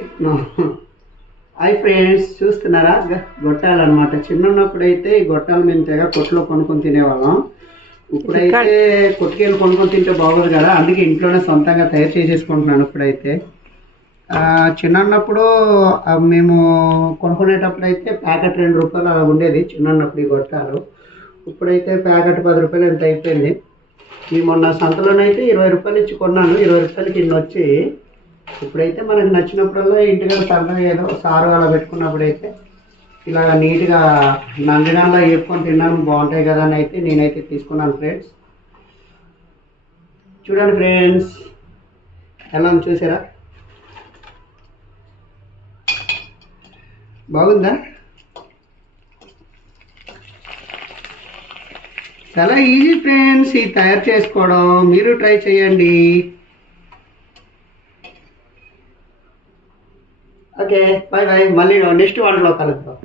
Hi friends చూస్తున్నారా? గ- గొట్టాలన్నమాట. చిన్నప్పుడు అయితే ఈ గొట్టాలు మేము తెగ కొట్లో కొనుక్కొని తినేవాళ్ళం. ఇప్పుడైతే కొట్టుకెళ్ళి కొనుక్కొని తింటే బాగోదు కదా. అందుకే ఇంట్లోనే సొంతంగా తయారు చేసేసుకుంటున్నాను ఇప్పుడైతే. ఆ, చిన్నప్పుడు మేము కొనుక్కునేటప్పుడు అయితే ప్యాకెట్ రెండు రూపాయలు అలా ఉండేది చిన్నప్పుడు ఈ గొట్టాలు. ఇప్పుడైతే ప్యాకెట్ పది రూపాయలు ఎంత అయిపోయింది? ఈ మొన్న సంతలోనైతే ఇరవై రూపాయలు ఇచ్చి కొన్నాను. ఇరవై రూపాయలకి ఇన్ని వచ్చి ఇప్పుడైతే మనకు నచ్చినప్పుడల్లా ఇంటిగా సరదాగా ఏదో సారు అలా పెట్టుకున్నప్పుడైతే ఇలా నీట్గా నందినాల్లో వేపుకొని తినడానికి బాగుంటాయి కదా అని అయితే నేనైతే తీసుకున్నాను ఫ్రెండ్స్. చూడండి ఫ్రెండ్స్ ఎలా చూసారా? బాగుందా? చాలా ఈజీ ఫ్రెండ్స్ ఇది తయారు చేసుకోవడం. మీరు ట్రై చేయండి. ఓకే బాయ్ బాయ్ మళ్ళీ నెక్స్ట్ వంటలో కలుద్దాం.